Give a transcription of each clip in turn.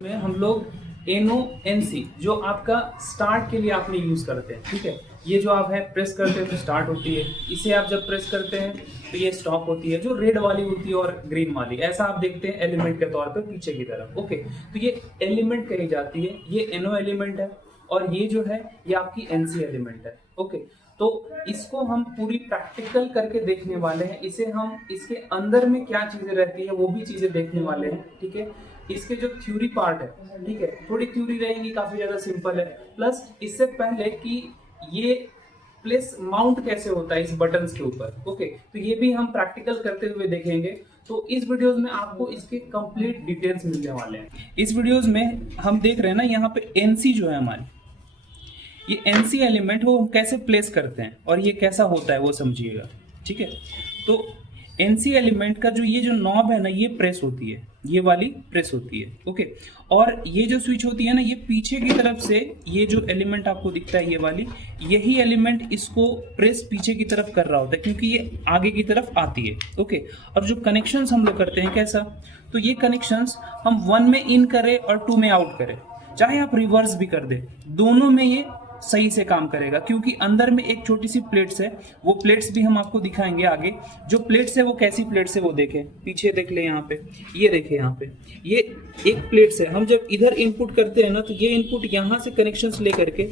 में हम लोग एनो एनसी जो आपका स्टार्ट के लिए आपने यूज करते हैं, ठीक है। ये जो आप है प्रेस करते हैं तो स्टार्ट होती है, इसे आप जब प्रेस करते हैं तो ये स्टॉप होती है, जो रेड वाली होती है और ग्रीन वाली, ऐसा आप देखते हैं एलिमेंट के तौर पे पीछे की तरफ। ओके, तो ये एलिमेंट कही जाती है, ये एनो एलिमेंट है और ये जो है ये आपकी एनसी एलिमेंट है। ओके, तो इसको हम पूरी प्रैक्टिकल करके देखने वाले हैं, इसे हम इसके अंदर में क्या चीजें रहती है वो भी चीजें देखने वाले हैं, ठीक है। इसके जो थ्योरी पार्ट है, ठीक है, थोड़ी थ्योरी रहेगी, काफी ज्यादा सिंपल है। प्लस इससे पहले कि ये प्लेस माउंट कैसे होता है इस बटन्स के ऊपर, ओके, तो ये भी हम प्रैक्टिकल करते हुए देखेंगे। तो इस वीडियोस में आपको इसके कंप्लीट डिटेल्स मिलने वाले हैं। इस वीडियोस में हम देख रहे हैं ना, यहाँ पे एनसी जो है हमारी, ये एनसी एलिमेंट वो कैसे प्लेस करते हैं और ये कैसा होता है वो समझिएगा, ठीक है। तो एनसी एलिमेंट का जो ये जो नॉब है ना, ये प्रेस होती है, ये वाली प्रेस होती है, ओके। और ये जो स्विच होती है ना, ये पीछे की तरफ से ये जो एलिमेंट आपको दिखता है ये वाली, यही एलिमेंट इसको प्रेस पीछे की तरफ कर रहा होता है क्योंकि ये आगे की तरफ आती है, ओके। और जो कनेक्शंस हम लोग करते हैं कैसा, तो ये कनेक्शंस हम 1 में इन करें और 2 में आउट करें, चाहे आप रिवर्स भी कर दे, दोनों में ये सही से काम करेगा क्योंकि अंदर में एक छोटी सी प्लेट्स है, वो प्लेट्स भी हम आपको दिखाएंगे आगे। जो प्लेट्स है वो कैसी प्लेट्स है वो देखें, पीछे देख ले, यहाँ पे ये देखें, यहाँ पे ये एक प्लेट्स है। हम जब इधर इनपुट करते हैं ना, तो ये इनपुट यहाँ से कनेक्शंस ले करके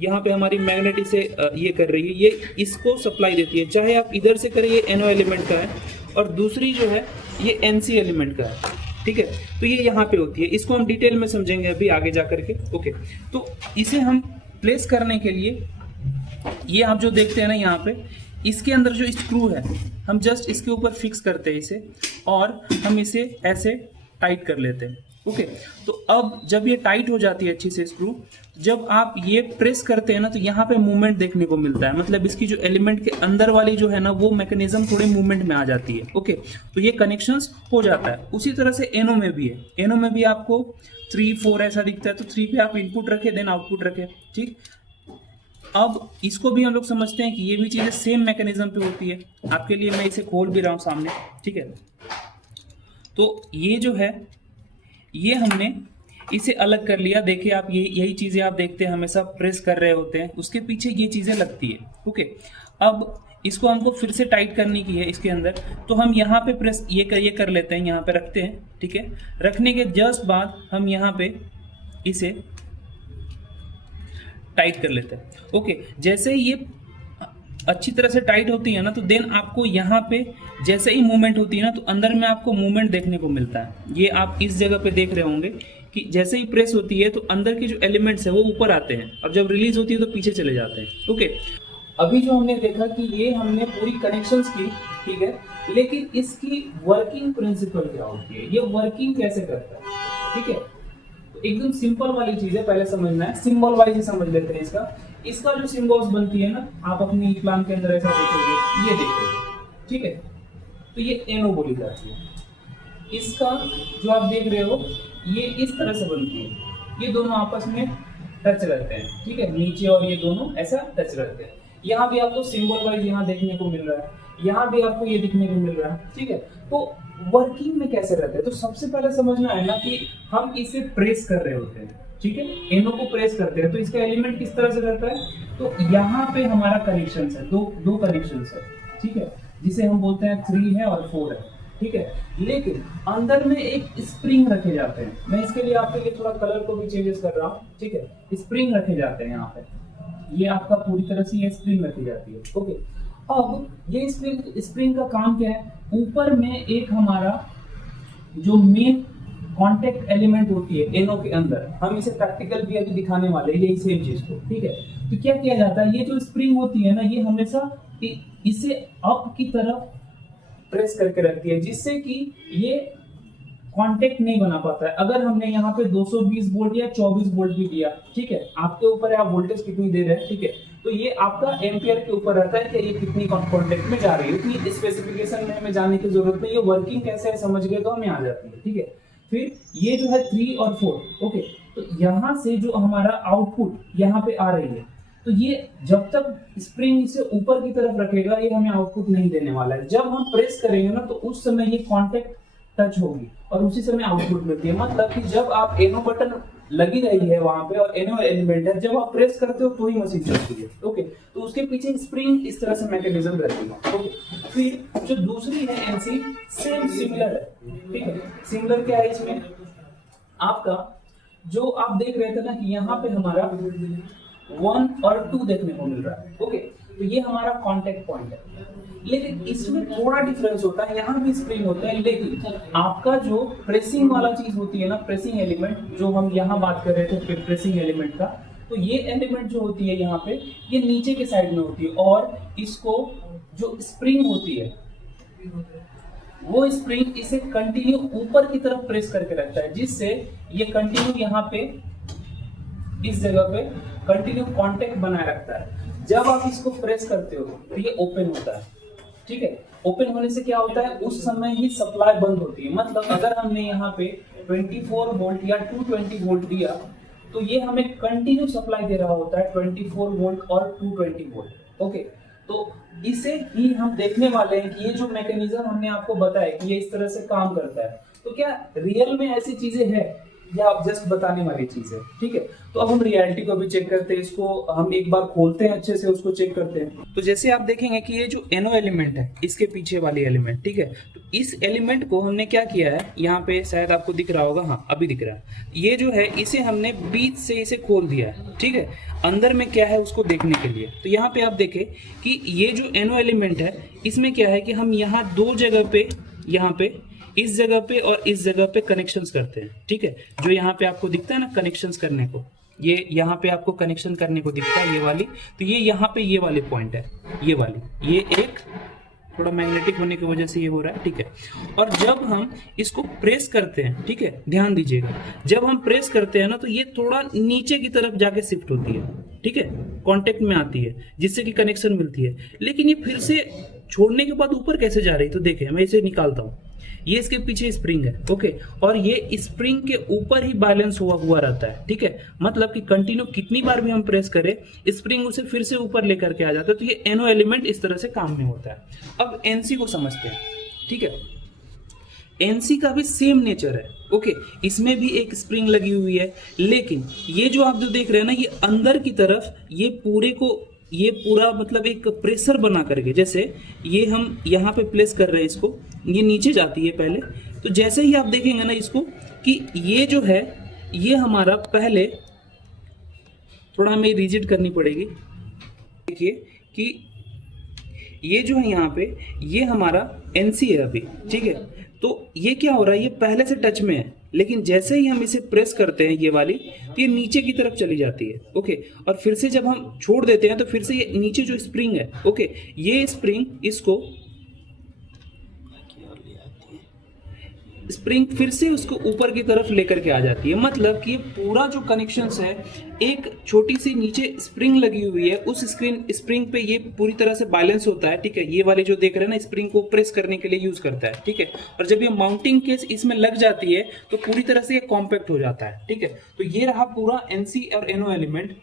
यहाँ पे हमारी मैग्नेट से ये कर रही है, ये इसको सप्लाई देती है, चाहे आप इधर से करें, ये एनो एलिमेंट का है, और दूसरी जो है ये एनसी एलिमेंट का है, ठीक है। तो ये यहाँ पे होती है, इसको हम डिटेल में समझेंगे अभी आगे जा करके, ओके। तो इसे हम प्लेस करने के लिए, ये आप जो देखते हैं ना यहाँ पे, इसके अंदर जो स्क्रू है, हम जस्ट इसके ऊपर फिक्स करते हैं इसे और हम इसे ऐसे टाइट कर लेते हैं, ओके। तो अब जब ये टाइट हो जाती है अच्छी से स्क्रू, जब आप ये प्रेस करते हैं ना, तो यहाँ पे मूवमेंट देखने को मिलता है, मतलब इसकी जो एलिमेंट के अंदर वाली जो है ना, वो मैकेनिज्म थोड़े मूवमेंट में आ जाती है, ओके। तो ये कनेक्शंस हो जाता है। उसी तरह से एनो में भी है, एनो में भी आपको 3 4 ऐसा दिखता है, तो 3 पे आप इनपुट रखे देन आउटपुट रखे, ठीक। अब इसको भी हम लोग समझते हैं कि ये भी चीजें सेम मैकेनिज्म पे होती है। आपके लिए मैं इसे खोल भी रहा हूँ सामने, ठीक है। तो ये जो है, ये हमने इसे अलग कर लिया। देखिए आप, ये यही चीजें आप देखते हैं हमेशा प्रेस कर रहे होते हैं, उसके पीछे ये चीजें लगती है, ओके। अब इसको हमको फिर से टाइट करनी की है इसके अंदर, तो हम यहाँ पे प्रेस ये कर लेते हैं, यहाँ पे रखते हैं, ठीक है। रखने के जस्ट बाद हम यहाँ पे इसे टाइट कर लेते हैं, ओके। जैसे ही ये अच्छी तरह से टाइट होती है ना, तो देन आपको यहाँ पे जैसे ही मूवमेंट होती है ना, तो अंदर में आपको मूवमेंट देखने को मिलता है। ये आप इस जगह पे देख रहे होंगे कि जैसे ही प्रेस होती है तो अंदर के जो एलिमेंट्स है वो ऊपर आते हैं और जब रिलीज होती है तो पीछे चले जाते हैं, ओके। अभी जो हमने देखा कि ये हमने पूरी कनेक्शंस की, ठीक है, लेकिन इसकी वर्किंग प्रिंसिपल क्या होती है, ये वर्किंग कैसे करता है, ठीक है। तो एकदम सिंपल वाली चीज है, पहले समझना है, सिंबल वाइज ही समझ लेते हैं इसका जो सिंबल्स बनती है ना, आप अपनी प्लान के अंदर ऐसा देखोगे, ये देखोगे, ठीक है। तो ये एनो बोली जाती है। इसका जो आप देख रहे हो, ये इस तरह से बनती है, ये दोनों आपस में टच रहते हैं, ठीक है, नीचे और ये दोनों ऐसा टच रहते हैं। यहाँ भी आपको सिंबल वाइज यहाँ देखने को मिल रहा है, यहाँ भी आपको ये दिखने को मिल रहा है, ठीक है। तो वर्किंग में कैसे रहते हैं, तो सबसे पहले समझना है ना कि हम इसे प्रेस कर रहे होते हैं, ठीक है, एनो को प्रेस करते हैं, तो इसका एलिमेंट किस तरह से रहता है, तो यहाँ पे हमारा कनेक्शन है, दो कनेक्शन है, ठीक है, जिसे हम बोलते हैं 3 है और 4 है, ठीक है। लेकिन अंदर में एक स्प्रिंग रखे जाते हैं, मैं इसके लिए आपके लिए थोड़ा कलर को भी चेंजेस कर रहा हूँ, ठीक है। स्प्रिंग रखे जाते हैं यहाँ पे, ये आपका पूरी तरह से ये स्प्रिंग रखी जाती है, ओके। अब ये स्प्रिंग का काम क्या है, ऊपर में एक हमारा जो मेन कांटेक्ट एलिमेंट होती है एनो के अंदर, हम इसे प्रैक्टिकल भी अभी दिखाने वाले हैं, यही सेम चीज को, ठीक है। तो क्या किया जाता है, ये जो स्प्रिंग होती है ना, ये हमेशा इसे अप की तरफ प्रेस करके रखती है, जिससे कि ये कांटेक्ट नहीं बना पाता है। अगर हमने यहाँ पे 220 वोल्ट या 24 वोल्ट भी दिया, ठीक है, आपके ऊपर है आप वोल्टेज कितनी दे रहे हैं, ठीक है, तो ये आपका एम्पियर के ऊपर रहता है कि ये कितनी कांटेक्ट में जा रही है, इतनी स्पेसिफिकेशन में हमें जाने की जरूरत नहीं है, वर्किंग कैसे है समझ गए तो हमें आ जाती है, ठीक है। फिर ये जो है 3 और 4, ओके, तो यहाँ से जो हमारा आउटपुट यहाँ पे आ रही है, तो ये जब तक स्प्रिंग इसे ऊपर की तरफ रखेगा ये हमें आउटपुट नहीं देने वाला है। जब हम प्रेस करेंगे ना, तो उस समय ये कांटेक्ट टच होगी और उसी समय आउटपुट मिलती है। मतलब कि जब आप एनो बटन लगी रही है वहां पे और एनो एलिमेंट है, जब आप प्रेस करते हो तो ही मशीन चलती है। ओके, तो उसके पीछे स्प्रिंग इस तरह से मैकेनिज्म रहती है। ओके, फिर जो दूसरी है एनसी, सेम सिमिलर है। ठीक है, सिमिलर क्या है इसमें, आपका जो आप देख रहे थे ना कि यहाँ पे हमारा 1 और 2 देखने को मिल रहा है। ओके, तो ये हमारा कांटेक्ट पॉइंट है, लेकिन इसमें थोड़ा डिफरेंस होता है। यहाँ भी स्प्रिंग होता है, लेकिन आपका जो प्रेसिंग वाला चीज होती है ना, प्रेसिंग एलिमेंट, जो हम यहाँ बात कर रहे थे प्रेसिंग एलिमेंट का, तो ये एलिमेंट जो होती है यहाँ पे, ये नीचे के साइड में होती है और इसको जो स्प्रिंग होती है वो स्प्रिंग इसे कंटिन्यू ऊपर की तरफ प्रेस करके रखता है, जिससे ये कंटिन्यू यहाँ पे इस जगह पे कंटिन्यू कांटेक्ट बनाए रखता है। जब आप इसको प्रेस करते हो तो ये ओपन होता है। ठीक है, ओपन होने से क्या होता है, उस समय ही सप्लाई बंद होती है। मतलब अगर हमने यहाँ पे 24 वोल्ट या 220 वोल्ट दिया तो ये हमें कंटिन्यू सप्लाई दे रहा होता है 24 वोल्ट और 220 वोल्ट। ओके, तो इसे ही हम देखने वाले हैं कि ये जो मैकेनिज्म हमने आपको बताया कि ये इस तरह से काम करता है, तो क्या रियल में ऐसी चीजें हैं या आप जस्ट बताने वाली चीज है। ठीक है, तो अब हम रियलिटी को भी चेक करते हैं, इसको हम एक बार खोलते हैं, अच्छे से उसको चेक करते हैं। तो जैसे आप देखेंगे कि ये जो एनो एलिमेंट है, इसके पीछे वाली एलिमेंट, ठीक है, तो इस एलिमेंट को हमने क्या किया है, यहाँ पे शायद आपको दिख रहा होगा, हाँ अभी दिख रहा है, ये जो है इसे हमने बीच से इसे खोल दिया है। ठीक है, अंदर में क्या है उसको देखने के लिए। तो यहाँ पे आप देखें कि ये जो एनो एलिमेंट है, इसमें क्या है कि हम यहाँ दो जगह पे, यहाँ पे इस जगह पे और इस जगह पे कनेक्शंस करते हैं। ठीक है, जो यहाँ पे आपको दिखता है ना कनेक्शंस करने को, ये यहाँ पे आपको कनेक्शन करने को दिखता है, ये वाली, तो ये यहाँ पे ये वाली पॉइंट है, ये वाली, ये एक थोड़ा मैग्नेटिक होने की वजह से ये हो रहा है। ठीक है, और जब हम इसको प्रेस करते हैं, ठीक है, ध्यान दीजिएगा, जब हम प्रेस करते हैं ना तो ये थोड़ा नीचे की तरफ जाके शिफ्ट होती है। ठीक है, कांटेक्ट में आती है, जिससे कि कनेक्शन मिलती है। लेकिन ये फिर से छोड़ने के बाद ऊपर कैसे जा रही, तो देखें मैं इसे निकालता हूँ, ये इसके पीछे स्प्रिंग है। ओके, और ये स्प्रिंग के ऊपर ही बैलेंस हुआ रहता है। ठीक है, मतलब कि कंटिन्यू कितनी बार भी हम प्रेस करें, स्प्रिंग उसे फिर से ऊपर लेकर के आ जाता है। तो ये एनो एलिमेंट इस तरह से काम में होता है। अब एनसी को समझते हैं। ठीक है, एनसी का भी सेम नेचर है। ओके, इसमें भी एक स्प्रिंग लगी हुई है, लेकिन ये जो आप जो देख रहे हैं ना, ये अंदर की तरफ ये पूरे को, ये पूरा मतलब एक प्रेशर बना करके, जैसे ये हम यहाँ पे प्लेस कर रहे हैं इसको, ये नीचे जाती है पहले। तो जैसे ही आप देखेंगे ना इसको कि ये जो है, ये हमारा पहले थोड़ा हमें रिजिड करनी पड़ेगी। देखिए कि ये जो है यहाँ पे, ये हमारा एनसी है अभी। ठीक है, तो ये क्या हो रहा है, ये पहले से टच में है, लेकिन जैसे ही हम इसे प्रेस करते हैं ये वाली, तो ये नीचे की तरफ चली जाती है। ओके, और फिर से जब हम छोड़ देते हैं तो फिर से ये नीचे जो स्प्रिंग है, ओके, ये स्प्रिंग इसको, स्प्रिंग फिर से उसको ऊपर की तरफ लेकर के आ जाती है। मतलब कि पूरा जो कनेक्शंस है, एक छोटी सी नीचे स्प्रिंग लगी हुई है, उस स्प्रिंग पे ये पूरी तरह से बैलेंस होता है। ठीक है, ये वाले जो देख रहे हैं ना, स्प्रिंग को प्रेस करने के लिए यूज करता है। ठीक है, और जब ये माउंटिंग केस इसमें लग जाती है तो पूरी तरह से ये कॉम्पैक्ट हो जाता है। ठीक है, तो ये रहा पूरा एनसी और एनो एलिमेंट।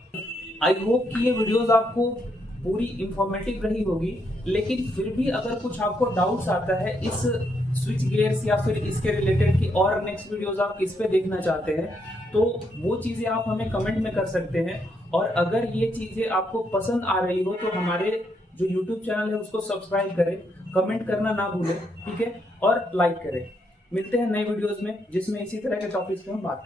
आई होप कि ये वीडियोस आपको पूरी इंफॉर्मेटिव रही होगी, लेकिन फिर भी अगर कुछ आपको डाउट्स आता है इस स्विच गियर्स या फिर इसके रिलेटेड की और नेक्स्ट वीडियोस आप किस पे देखना चाहते हैं, तो वो चीज़ें आप हमें कमेंट में कर सकते हैं। और अगर ये चीज़ें आपको पसंद आ रही हो तो हमारे जो यूट्यूब चैनल है उसको सब्सक्राइब करें, कमेंट करना ना भूलें। ठीक है, और लाइक करें। मिलते हैं नए वीडियोस में जिसमें इसी तरह के टॉपिक्स पे हम बात करें।